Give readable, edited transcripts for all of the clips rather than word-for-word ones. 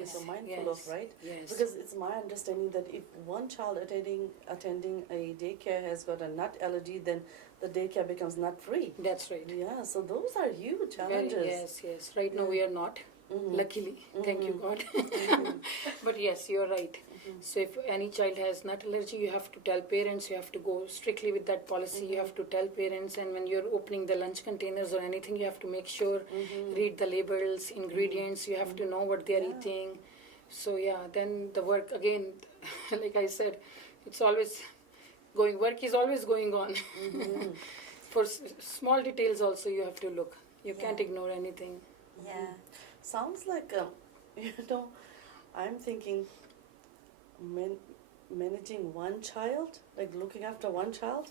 Yes. You're mindful Yes. of, right? Yes. Because it's my understanding that if one child attending a daycare has got a nut allergy, then the daycare becomes nut free. That's right. Yeah, so those are huge Very, challenges. yes, yes. Right now Yeah. we are not. Luckily, thank you God. But yes, you're right. So if any child has nut allergy, you have to tell parents. You have to go strictly with that policy. You have to tell parents, and when you're opening the lunch containers or anything, you have to make sure read the labels, ingredients. You have to know what they are eating. So yeah, then the work again, like I said, it's always going. Work is always going on. For small details also, you have to look. You can't ignore anything. Yeah. Sounds like, you know, I'm thinking managing one child, like looking after one child,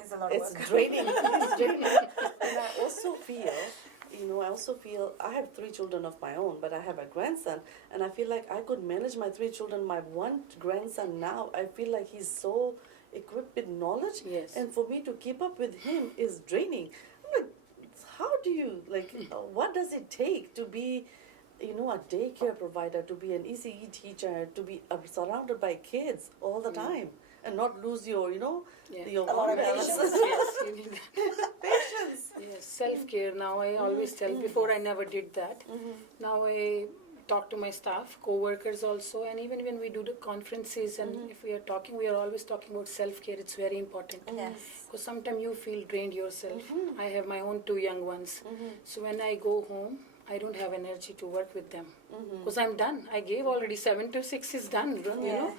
It's a lot of it's work. draining. It's draining. And I also feel, I have 3 children of my own, but I have a grandson, and I feel like I could manage my 3 children. My one grandson now, I feel like he's so equipped with knowledge, Yes. and for me to keep up with him is draining. I'm like, how do you, like, what does it take to be, you know, a daycare provider, to be an ECE teacher, to be surrounded by kids all the time, and not lose your, you know, your A lot of balance. patience. Yes, you need that. Patience. Yes, self-care. Now I always tell, before I never did that. Now I talk to my staff, co-workers also, and even when we do the conferences and if we are talking, we are always talking about self-care. It's very important. Yes. Because sometimes you feel drained yourself. I have my own 2 young ones. So when I go home, I don't have energy to work with them. Because I'm done. I gave already 7 to 6 is done, you know.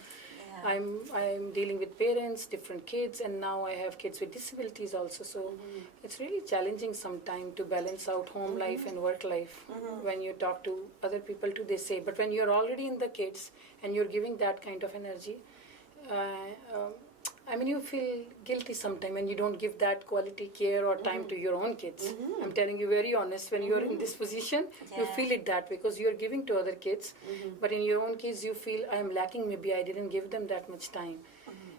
I'm dealing with parents, different kids, and now I have kids with disabilities also. So it's really challenging sometimes to balance out home life and work life. When you talk to other people too, they say, but when you're already in the kids and you're giving that kind of energy, I mean, you feel guilty sometimes when you don't give that quality care or time to your own kids. I'm telling you very honest, when you're in this position, you feel it that because you're giving to other kids, but in your own kids, you feel I'm lacking, maybe I didn't give them that much time.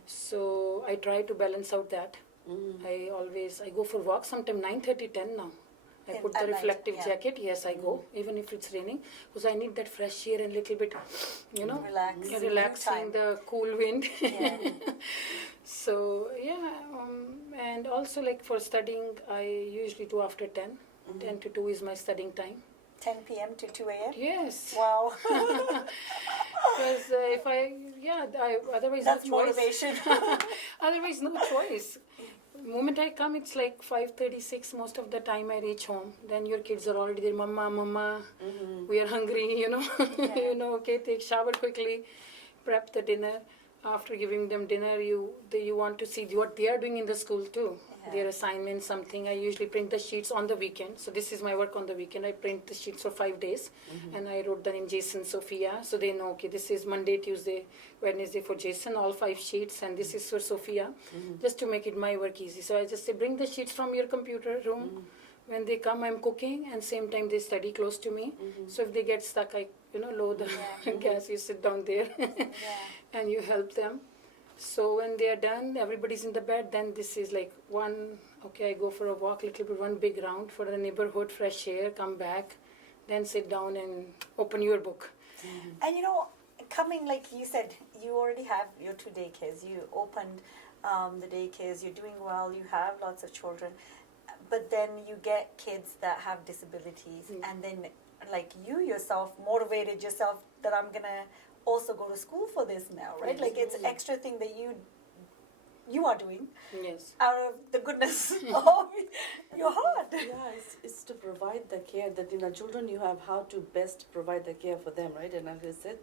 So I try to balance out that. I go for walks sometime 9:30, 10 now. I put the At night, reflective yeah. jacket. Yes, I go, even if it's raining, because I need that fresh air and little bit, you know, relaxing Time. the cool wind. Yeah. So yeah, and also like for studying, I usually do after 10. 10 to 2 is my studying time. 10 p.m. to 2 a.m.? Yes. Wow. Because if otherwise That's no choice. motivation. Otherwise no choice. Moment I come, it's like 5:36. Most of the time I reach home. Then your kids are already there. Mama, we are hungry. You know, you know. Okay, take shower quickly, prep the dinner. After giving them dinner, you want to see what they are doing in the school too. Their assignments, something. I usually print the sheets on the weekend. So this is my work on the weekend. I print the sheets for 5 days, and I wrote the name Jason, Sophia, so they know. Okay, this is Monday, Tuesday, Wednesday for Jason, all 5 sheets, and this is for Sophia, just to make it my work easy. So I just say, bring the sheets from your computer room. When they come, I'm cooking, and same time they study close to me. So if they get stuck, I lower the gas. You sit down there, and you help them. So when they are done, everybody's in the bed. Then this is like I go for a walk, little bit, one big round for the neighborhood, fresh air, come back, then sit down and open your book. And you know, coming, like you said, you already have your 2 daycares. You opened the daycares, you're doing well, you have lots of children. But then you get kids that have disabilities. And then, like, you yourself motivated yourself that I'm going to also go to school for this now, right? Like, it's an extra thing that you are doing out of the goodness of your heart. Yeah, it's to provide the care that, children, you have how to best provide the care for them, right? And like I said,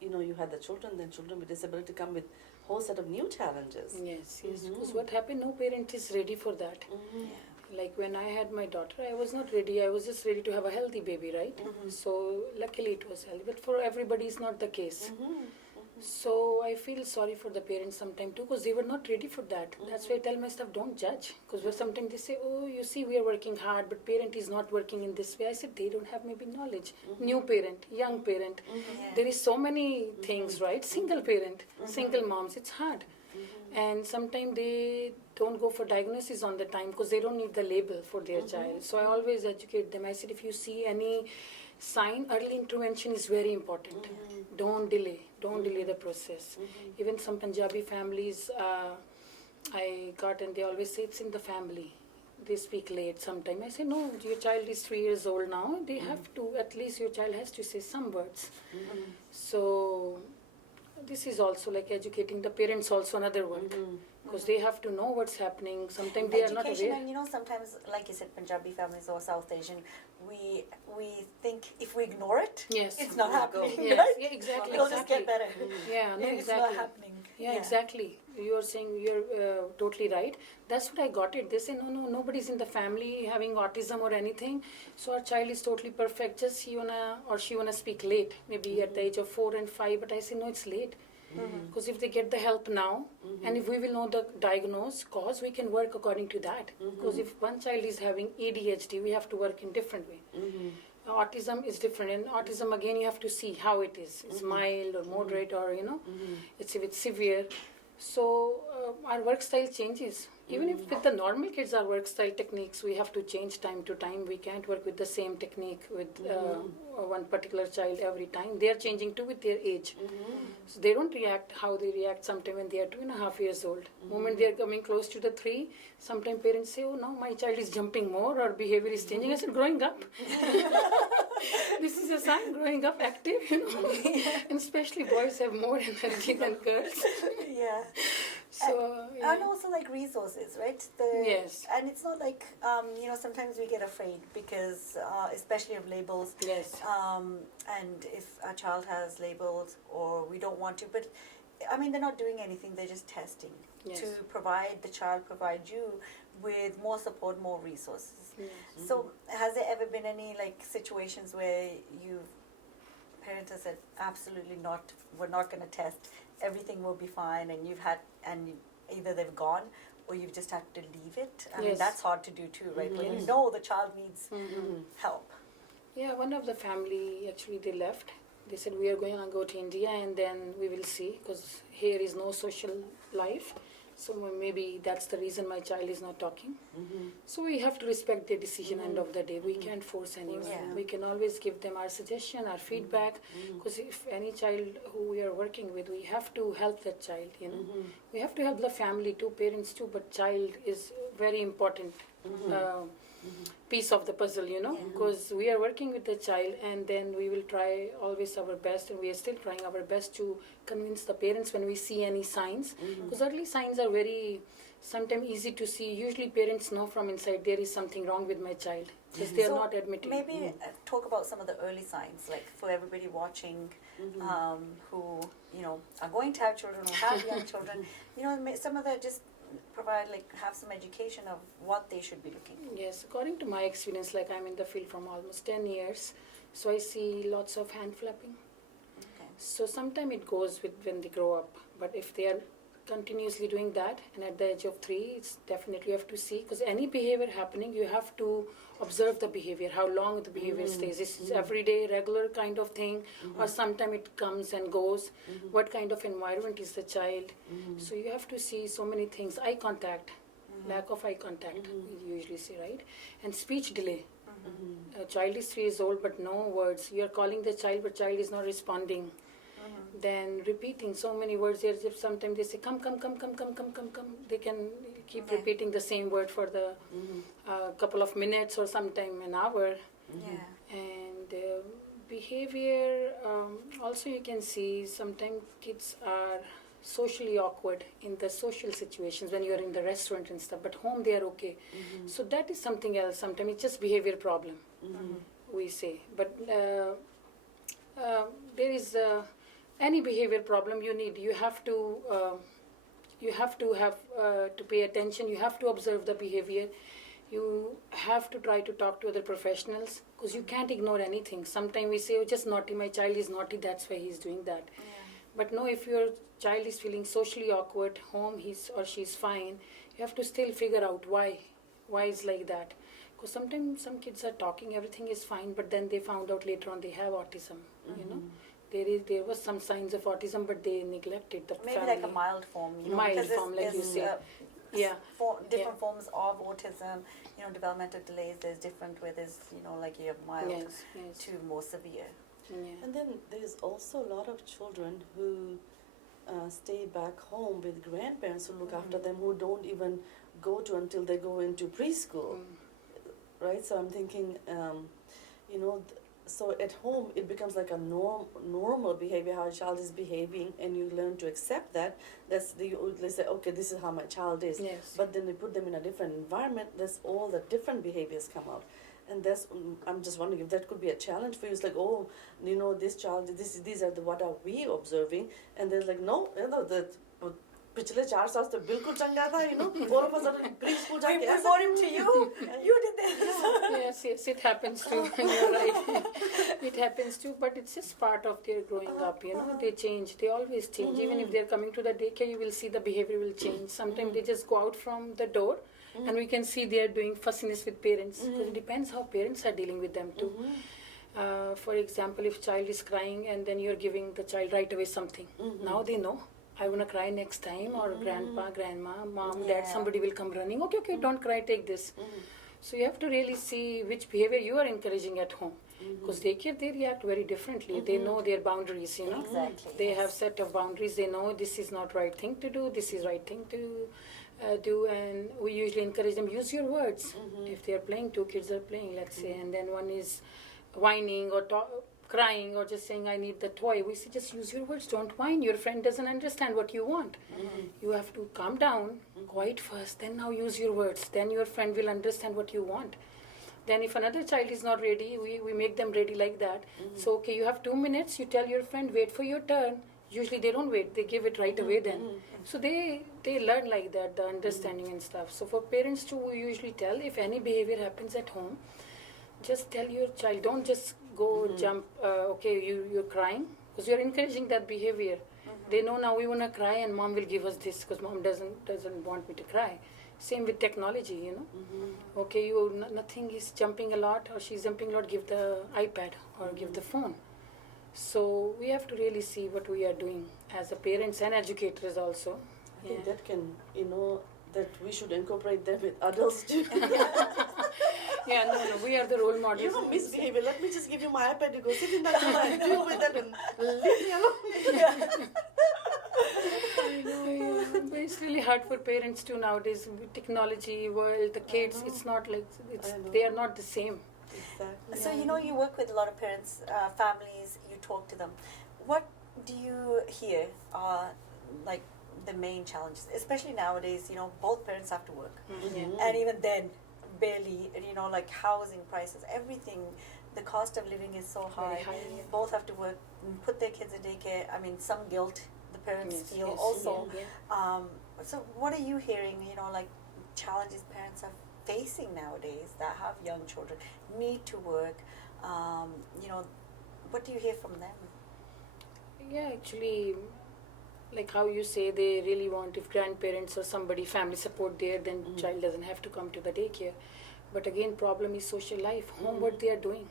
you had the children, then children with disability come with whole set of new challenges. Yes. Because what happened, no parent is ready for that. Like when I had my daughter, I was not ready. I was just ready to have a healthy baby, right? So luckily it was healthy. But for everybody, it's not the case. So I feel sorry for the parents sometimes too, because they were not ready for that. That's why I tell my staff, don't judge. Because sometimes they say, oh, you see, we are working hard, but parent is not working in this way. I said, they don't have maybe knowledge. New parent, young parent. There is so many things, right? Single parent, single moms, it's hard. And sometimes they don't go for diagnosis on the time because they don't need the label for their child. So I always educate them. I said, if you see any sign, early intervention is very important. Don't delay the process. Even some Punjabi families, I got, and they always say it's in the family. They speak late sometime. I say, no, your child is 3 years old now. They have to, at least your child has to say some words. So this is also like educating the parents, also another work. Because they have to know what's happening. Sometimes they are not Education, aware. and you know, sometimes, like you said, Punjabi families or South Asian, we think if we ignore it, Yes. it's not happening. Yes, Right? yeah, exactly. It'll just get better. Yeah, no, It's exactly. not happening. Yeah, exactly. You're saying you're totally right. That's what I got it. They say, no, nobody's in the family having autism or anything. So our child is totally perfect. Just she wanna speak late, maybe at the age of 4 and 5. But I say, no, it's late. Because if they get the help now, and if we will know the diagnosed cause, we can work according to that. Because if one child is having ADHD, we have to work in different way. Autism is different, and autism again you have to see how it is. It's mild or moderate, or it's if it's severe. So our work style changes. Even if with the normal kids, our work style techniques, we have to change time to time. We can't work with the same technique with one particular child every time. They are changing too with their age. So they don't react how they react sometime when they are 2.5 years old. Moment they are coming close to the 3, sometimes parents say, oh, now my child is jumping more or behavior is changing. I said, growing up. This is a sign, growing up active, And especially boys have more energy than girls. Yeah. So, And also like resources, right? Yes. And it's not like, sometimes we get afraid because, especially of labels. Yes. And if a child has labels or we don't want to, but I mean, they're not doing anything, they're just testing Yes. to provide you with more support, more resources. Yes. So has there ever been any like situations where parents have said, absolutely not, we're not going to test, everything will be fine, and either they've gone or you've just had to leave it? I mean, Yes. that's hard to do too, right? When you know the child needs help. Yeah, one of the family, actually, they left. They said, we are going to go to India and then we will see, because here is no social life. So maybe that's the reason my child is not talking. So we have to respect their decision end of the day. We can't force anyone. Yeah. We can always give them our suggestion, our feedback. Because if any child who we are working with, we have to help that child, We have to help the family too, parents too, but child is very important. Piece of the puzzle, because we are working with the child, and then we will try always our best, and we are still trying our best to convince the parents when we see any signs, because early signs are very sometimes easy to see. Usually parents know from inside there is something wrong with my child, because they are not admitting. Maybe talk about some of the early signs, like for everybody watching who are going to have children or have young children, some of the just provide, have some education of what they should be looking for. Yes, according to my experience, I'm in the field from almost 10 years, so I see lots of hand flapping. Okay. So sometimes it goes with when they grow up, but if they are continuously doing that, and at the age of 3, it's definitely you have to see, because any behavior happening, you have to observe the behavior, how long the behavior stays. This is everyday, regular kind of thing, or sometimes it comes and goes. What kind of environment is the child? So you have to see so many things. Eye contact, lack of eye contact, we usually say, right? And speech delay. A child is 3 years old, but no words. You are calling the child, but child is not responding. Then repeating so many words. Sometimes they say, come. They can keep repeating the same word for the couple of minutes or sometime an hour. Yeah. And behavior, also you can see sometimes kids are socially awkward in the social situations when you are in the restaurant and stuff, but home they are okay. So that is something else. Sometimes it's just behavior problem, we say. But there is any behavior problem you have to pay attention. You have to observe the behavior. You have to try to talk to other professionals, because you can't ignore anything. Sometimes we say, oh, just naughty, my child is naughty, that's why he's doing that. But no, if your child is feeling socially awkward, home he's or she's fine, you have to still figure out why it's like that. Because sometimes some kids are talking, everything is fine, but then they found out later on they have autism, There was some signs of autism, but they neglected the Maybe family. like a mild form. Mild because form, like you say. Yeah. different forms of autism, developmental delays. There's different where there's, like you have mild Yes. to more severe. Yeah. And then there's also a lot of children who stay back home with grandparents who look after them, who don't even go to until they go into preschool, right? So I'm thinking, so at home it becomes like a normal behavior how a child is behaving, and you learn to accept that. They say, okay, this is how my child is. Yes. But then they put them in a different environment. That's all the different behaviors come out. And I'm just wondering if that could be a challenge for you. It's like, oh, this child, these are what are we observing? And they're like, no, that पिछले 4 साल तो बिल्कुल चंगा था, all of a sudden preschool जाके We ऐसा brought him to you. You did this. Yes, it happens too. You're right. It happens too, but it's just part of their growing up, They change. They always change. Even if they're coming to the daycare, you will see the behavior will change. Sometimes they just go out from the door, and we can see they're doing fussiness with parents. Because it depends how parents are dealing with them too. For example, if child is crying and then you're giving the child right away something, now they know. I want to cry next time, or grandpa, grandma, mom, dad, somebody will come running. Okay, don't cry, take this. So you have to really see which behavior you are encouraging at home. Because daycare, they react very differently. They know their boundaries, Exactly. They have set of boundaries. They know this is not right thing to do, this is right thing to do. And we usually encourage them, use your words. If they are playing, 2 kids are playing, let's say, and then one is whining or crying or just saying, I need the toy. We say, just use your words, don't whine. Your friend doesn't understand what you want. You have to calm down, quiet first, then now use your words. Then your friend will understand what you want. Then if another child is not ready, we make them ready like that. So, okay, you have 2 minutes, you tell your friend, wait for your turn. Usually they don't wait, they give it right away then. So they learn like that, the understanding and stuff. So for parents too, we usually tell, if any behavior happens at home, just tell your child, don't just go jump, okay, you're crying, because you're encouraging that behavior. They know now we want to cry and mom will give us this because mom doesn't want me to cry. Same with technology, Okay, nothing is jumping a lot or she's jumping a lot, give the iPad or give the phone. So we have to really see what we are doing as a parents and educators also. I think that can, that we should incorporate them with adults too. Yeah, no, we are the role models. Misbehavior. Let me just give you my iPad to go sit in that room and deal with that and leave me alone. I know, yeah. But it's really hard for parents too nowadays. With technology world, the kids, it's not like, they are not the same. Exactly. So, you work with a lot of parents, families, you talk to them. What do you hear are like the main challenges, especially nowadays, both parents have to work. And even then, barely, like housing prices, everything, the cost of living is so high. Very high, yeah. Both have to work, put their kids in daycare. I mean, some guilt the parents feel also. Yeah. So what are you hearing, like challenges parents are facing nowadays that have young children, need to work? What do you hear from them? Yeah, actually, like how you say, they really want, if grandparents or somebody, family support there, then child doesn't have to come to the daycare. But again, problem is social life, home, what they are doing.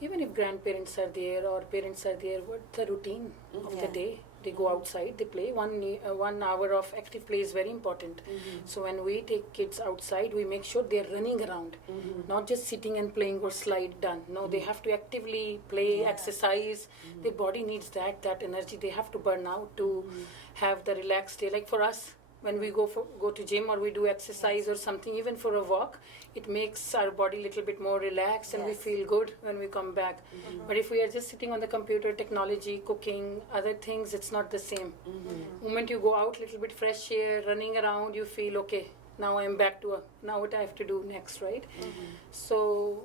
Even if grandparents are there or parents are there, what's the routine of the day? They go outside, they play. 1 hour of active play is very important. So when we take kids outside, we make sure they're running around, not just sitting and playing or slide done. No, they have to actively play, exercise. Their body needs that energy. They have to burn out to have the relaxed day. Like for us, when we go to gym or we do exercise or something, even for a walk, it makes our body a little bit more relaxed and we feel good when we come back. But if we are just sitting on the computer, technology, cooking, other things, it's not the same. Moment you go out, little bit fresh air, running around, you feel, okay, now I'm back to now what I have to do next, right? So,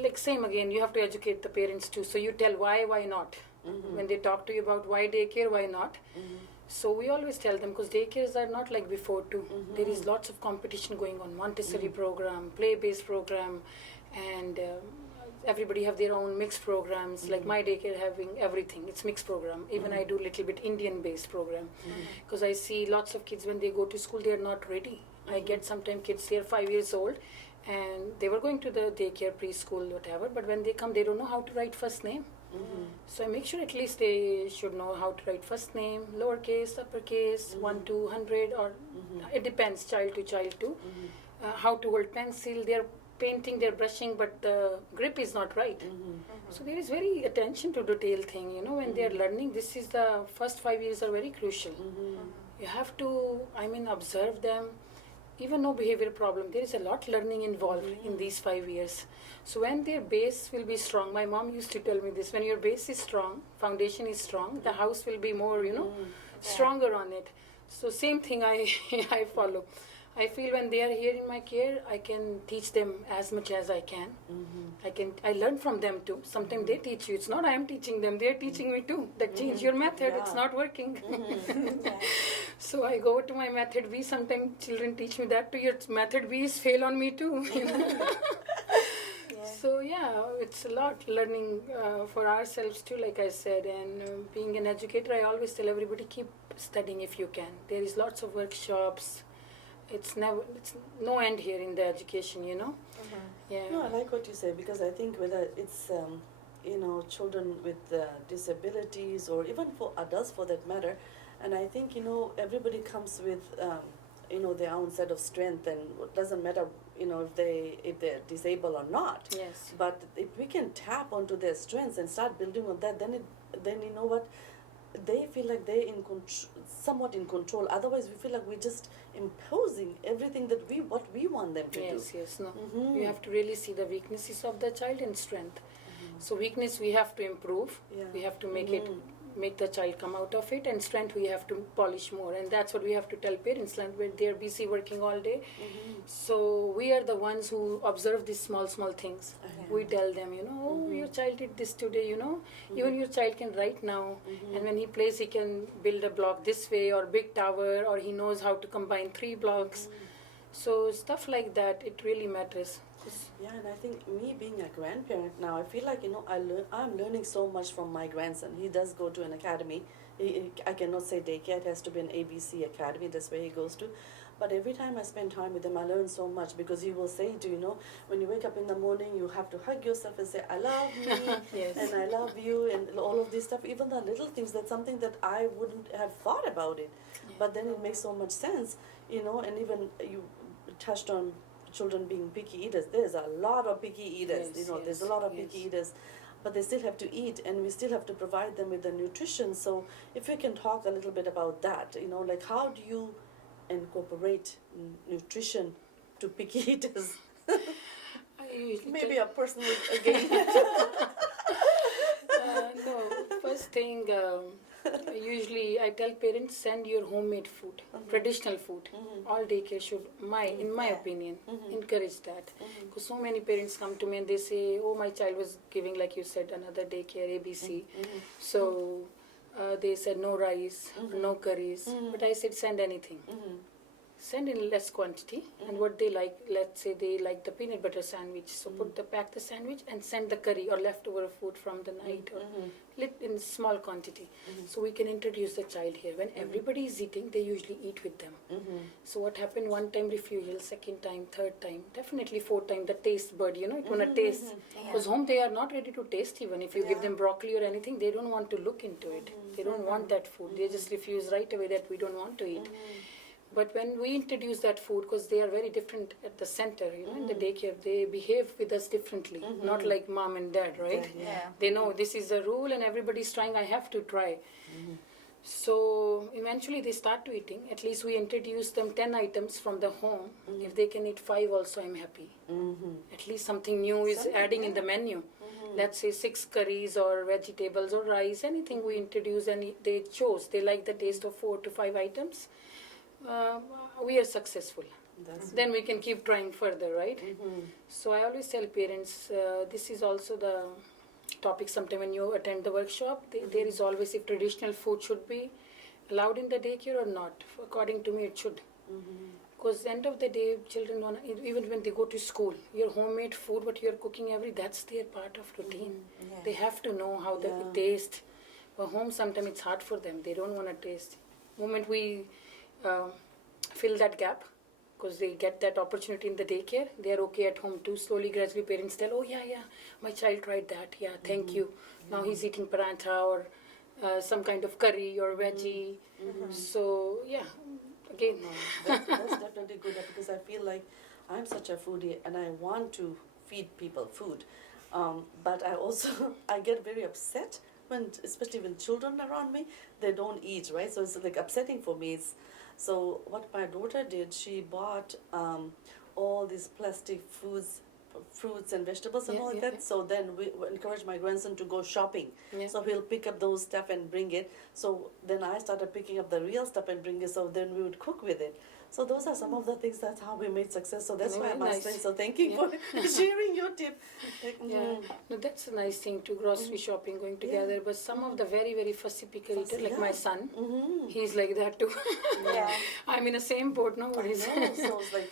like same again, you have to educate the parents too. So you tell why not? When they talk to you about why daycare, why not? So we always tell them, because daycares are not like before too. There is lots of competition going on, Montessori program, play-based program, and everybody have their own mixed programs. Like my daycare having everything, it's mixed program. Even I do little bit Indian-based program, because I see lots of kids when they go to school, they are not ready. I get sometimes kids, they are 5 years old, and they were going to the daycare, preschool, whatever, but when they come, they don't know how to write first name. So I make sure at least they should know how to write first name, lowercase, uppercase, 1 to 100, or it depends, child to child too. How to hold pencil, they're painting, they're brushing, but the grip is not right. So there is very attention to detail thing, you know, when they're learning. This is the first 5 years are very crucial. You have to, observe them. Even no behavior problem, there is a lot learning involved in these 5 years. So when their base will be strong, my mom used to tell me this, when your base is strong, foundation is strong, the house will be more, stronger on it. So same thing I follow. I feel when they are here in my care, I can teach them as much as I can. I learn from them too. Sometimes they teach you. It's not I am teaching them, they are teaching me too. That change your method, it's not working. So I go to my method B. Sometimes children teach me that too. Your method B is fail on me too. So yeah, it's a lot learning for ourselves too, like I said. And being an educator, I always tell everybody, keep studying if you can. There is lots of workshops. It's no end here in the education, Yeah. No, I like what you say, because I think whether it's children with disabilities, or even for adults for that matter, and I think everybody comes with their own set of strength, and it doesn't matter if they're disabled or not. Yes. But if we can tap onto their strengths and start building on that, then you know what, they feel like they're somewhat in control. Otherwise, we feel like we're just imposing everything that what we want them to do. Yes. No. You have to really see the weaknesses of the child and strength. So weakness we have to improve. Yeah. We have to make the child come out of it, and strength we have to polish more. And that's what we have to tell parents, like when they're busy working all day. So we are the ones who observe these small things. We tell them, oh, your child did this today, even your child can write now, and when he plays he can build a block this way, or big tower, or he knows how to combine 3 blocks. So stuff like that, it really matters. Yeah, and I think me being a grandparent now, I feel like I'm learning so much from my grandson. He does go to an academy. I cannot say daycare; it has to be an ABC academy. That's where he goes to. But every time I spend time with him, I learn so much, because he will say to when you wake up in the morning, you have to hug yourself and say, "I love me," Yes. and "I love you," and all of this stuff. Even the little things, that's something that I wouldn't have thought about it, but then it makes so much sense, And even you touched on children being picky eaters. There's a lot of picky eaters. Yes, There's a lot of picky eaters, but they still have to eat, and we still have to provide them with the nutrition. So if we can talk a little bit about that, like how do you incorporate nutrition to picky eaters? Maybe a person with again. No, first thing, usually I tell parents, send your homemade food, traditional food. All daycare should, in my opinion, encourage that. Because so many parents come to me and they say, oh, my child was giving, like you said, another daycare, ABC. So they said no rice, no curries. But I said, send anything. Send in less quantity, and what they like, let's say they like the peanut butter sandwich, so pack the sandwich and send the curry or leftover food from the night, or in small quantity. So we can introduce the child here. When everybody is eating, they usually eat with them. So what happened, one time refusal, second time, third time, definitely fourth time, the taste bud, it wanna taste. Because home they are not ready to taste. Even if you give them broccoli or anything, they don't want to look into it. They don't want that food. They just refuse right away that we don't want to eat. But when we introduce that food, because they are very different at the center, in the daycare, they behave with us differently, not like mom and dad, right? Yeah. They know this is a rule and everybody's trying, I have to try. So eventually they start to eating. At least we introduce them 10 items from the home. If they can eat 5 also, I'm happy. At least something new is adding in the menu. Let's say 6 curries or vegetables or rice, anything we introduce, and they chose. They like the taste of 4 to 5 items. We are successful. Then we can keep trying further, right? So I always tell parents, this is also the topic sometime when you attend the workshop. There is always if traditional food should be allowed in the daycare or not. According to me, it should. Because end of the day, children want, even when they go to school, your homemade food, what you're cooking that's their part of routine. They have to know how it tastes. But home, sometimes it's hard for them. They don't want to taste. The moment we fill that gap, because they get that opportunity in the daycare. They are okay at home too. Slowly, gradually, parents tell, oh, yeah, my child tried that. Yeah, thank you. Now he's eating parantha or some kind of curry or veggie. So, yeah, again. That's definitely good because I feel like I'm such a foodie and I want to feed people food. But I also, I get very upset when, especially when children around me, they don't eat, right? So it's like upsetting for me. So what my daughter did, she bought all these plastic fruits and vegetables and Yeah, all like yeah, that. yeah. So then we encourage my grandson to go shopping. Yeah. So he'll pick up those stuff and bring it. So then I started picking up the real stuff and bring it. So then we would cook with it. So those are some of the things, that's how we made success. So that's why Very I'm nice. asking. So thank you Yeah. for sharing your tip. Like, Yeah, no, that's a nice thing too, grocery shopping, going together. But some of the very, very fussy picker eater, Fussy, like my yeah. son, Mm-hmm. he's like that too. Yeah. I'm in the same boat, no I worries. know, so it's like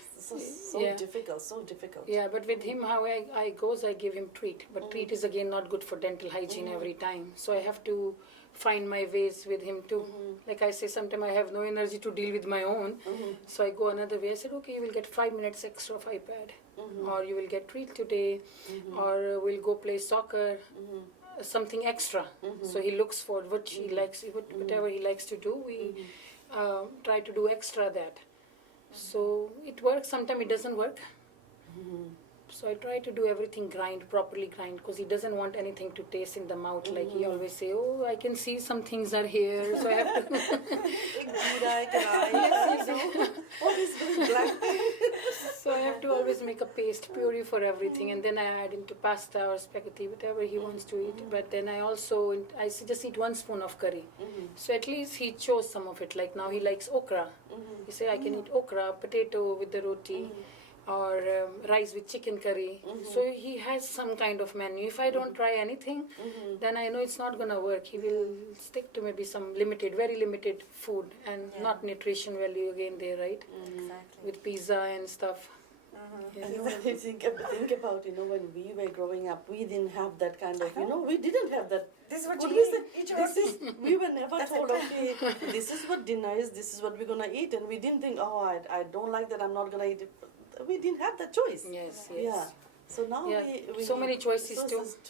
so Yeah. difficult, so difficult. Yeah, but with him, how I goes, I give him treat. But treat is again not good for dental hygiene every time. So I have to find my ways with him too. Like I say, sometimes I have no energy to deal with my own. So I go another way. I said, okay, you will get 5 minutes extra of iPad. Or you will get treat today. Or we'll go play soccer. Something extra. So he looks for what he likes, whatever he likes to do. We try to do extra that. So it works. Sometimes it doesn't work. So I try to do everything properly grind, because he doesn't want anything to taste in the mouth. Like he always say, oh, I can see some things are here. So I have to. What is this black thing? So I have to always make a paste, puree for everything, and then I add into pasta or spaghetti, whatever he wants to eat. But then I just eat 1 spoon of curry. So at least he chose some of it. Like now he likes okra. He say I can eat okra, potato with the roti. Or rice with chicken curry. So he has some kind of menu. If I don't try anything, then I know it's not going to work. He will stick to maybe some very limited food and not nutrition value again there, right? Exactly. With pizza and stuff. Yeah. You know, when you think about, when we were growing up, we didn't have that kind of, we didn't have that. This is what What you is eat. it? Eat your This is, we were never That's told, it. okay, this is what dinner is, this is what we're going to eat. And we didn't think, oh, I don't like that, I'm not going to eat it. We didn't have that choice. Yes, Yeah. yes. So now Yeah. we So many choices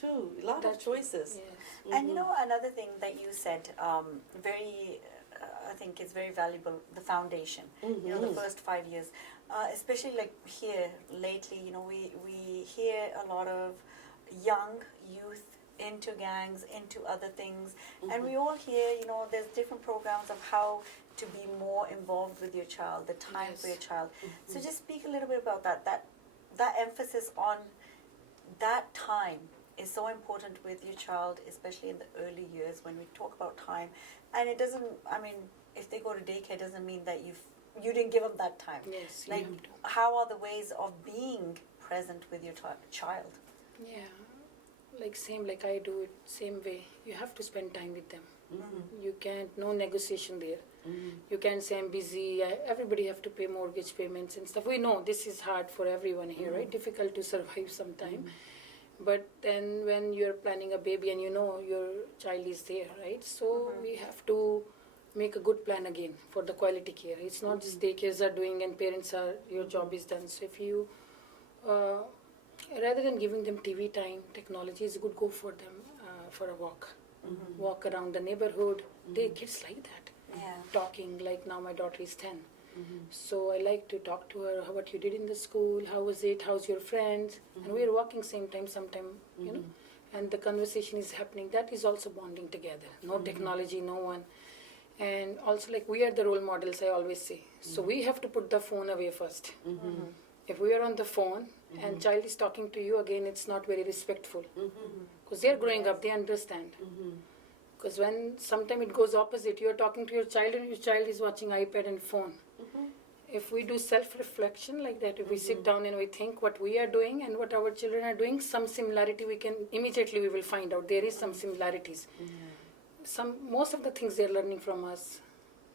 too. A lot of choices. Yes. And another thing that you said, I think is very valuable, the foundation. The first 5 years, especially like here lately, we hear a lot of young youth into gangs, into other things, and we all hear, there's different programs of how to be more involved with your child, the time for your child. So just speak a little bit about that emphasis on that time is so important with your child, especially in the early years when we talk about time. And it doesn't, if they go to daycare, it doesn't mean that you didn't give them that time. Yes, you Like, have to. how are the ways of being present with your child? Yeah. Like I do it, same way. You have to spend time with them. You can't, no negotiation there. You can't say I'm busy. Everybody have to pay mortgage payments and stuff. We know this is hard for everyone here, right? Difficult to survive sometime. But then when you're planning a baby and your child is there, right? So we have to make a good plan again for the quality care. It's not just daycares are doing and parents are, your job is done. So if you, rather than giving them TV time, technology is good, go for them for a walk. Walk around the neighborhood. Kids like that. Yeah. Talking, like now my daughter is 10. So I like to talk to her, what you did in the school, how was it, how's your friends, and we're walking same time, sometime, and the conversation is happening. That is also bonding together. No technology, no one. And also, like, we are the role models, I always say. So we have to put the phone away first. If we are on the phone and child is talking to you, again, it's not very respectful. Because they're growing up, they understand. Because when sometimes it goes opposite, you're talking to your child and your child is watching iPad and phone. If we do self-reflection like that, if we sit down and we think what we are doing and what our children are doing, some similarity we will find out. There is some similarities. Most of the things they're learning from us.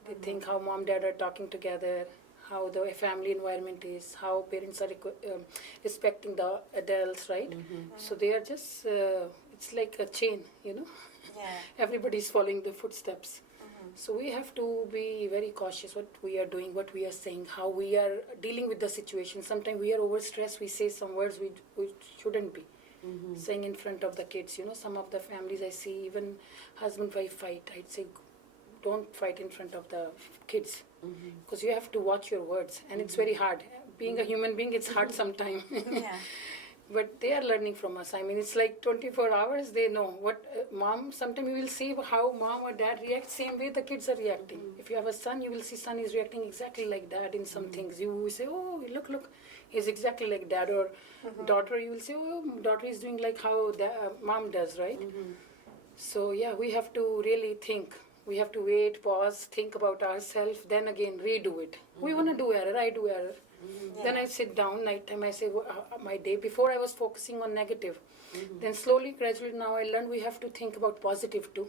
They think how mom, dad are talking together, how the family environment is, how parents are respecting the adults, right? So they are just, it's like a chain, Yeah. Everybody's following the footsteps. So we have to be very cautious what we are doing, what we are saying, how we are dealing with the situation. Sometimes we are overstressed, we say some words we shouldn't be saying in front of the kids. You know, some of the families I see, even husband-wife fight, I'd say don't fight in front of the kids, because you have to watch your words, and it's very hard. Being a human being, it's hard sometimes. Yeah. But they are learning from us. I mean, it's like 24 hours, they know what mom, sometimes you will see how mom or dad react, same way the kids are reacting. If you have a son, you will see son is reacting exactly like dad in some things. You will say, oh, look, he's exactly like dad. Or daughter, you will say, oh, daughter is doing like how mom does, right? So yeah, we have to really think. We have to wait, pause, think about ourselves, then again redo it. We want to do error, I do error. Then I sit down, nighttime, I say, my day, before I was focusing on negative. Then slowly, gradually, now I learned we have to think about positive too.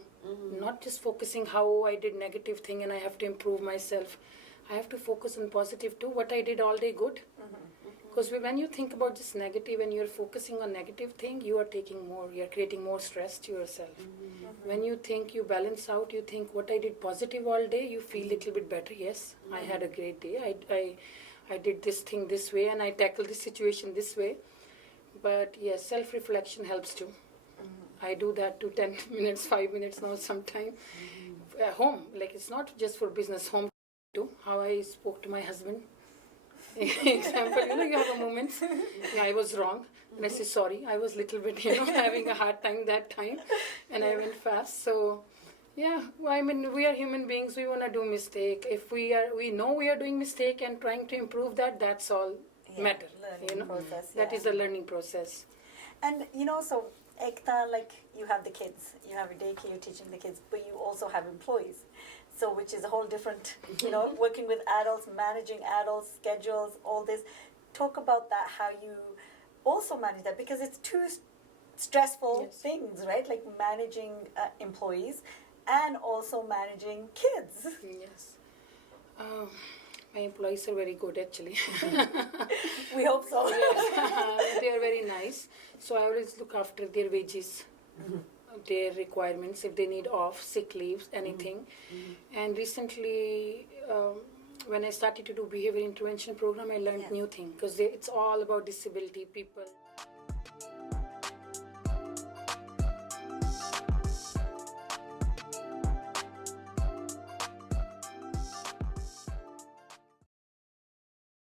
Not just focusing how I did negative thing and I have to improve myself. I have to focus on positive too, what I did all day good. Because when you think about just negative and you're focusing on negative thing, you are taking more, you're creating more stress to yourself. When you think you balance out, you think what I did positive all day, you feel little bit better. Yes, I had a great day. I did this thing this way and I tackled this situation this way. But yes, self-reflection helps too. I do that to 10 minutes, 5 minutes now sometime. At home, like it's not just for business, home too. How I spoke to my husband. Example, you have a moment. Yeah, I was wrong. And I say, sorry, I was little bit, having a hard time that time. And I went fast. So yeah, I mean, we are human beings. We want to do mistake. If we know we are doing mistake and trying to improve that, that's all matter. Learning process. That is a learning process. And so Ekta, like you have the kids, you have a daycare, you're teaching the kids, but you also have employees. So which is a whole different, working with adults, managing adults, schedules, all this. Talk about that, how you also manage that, because it's two stressful things, right? Like managing employees and also managing kids. Yes. My employees are very good, actually. We hope so. Yes, they are very nice. So I always look after their wages, their requirements, if they need off, sick leaves, anything. And recently, when I started to do behavior intervention program, I learned new thing, because it's all about disability people.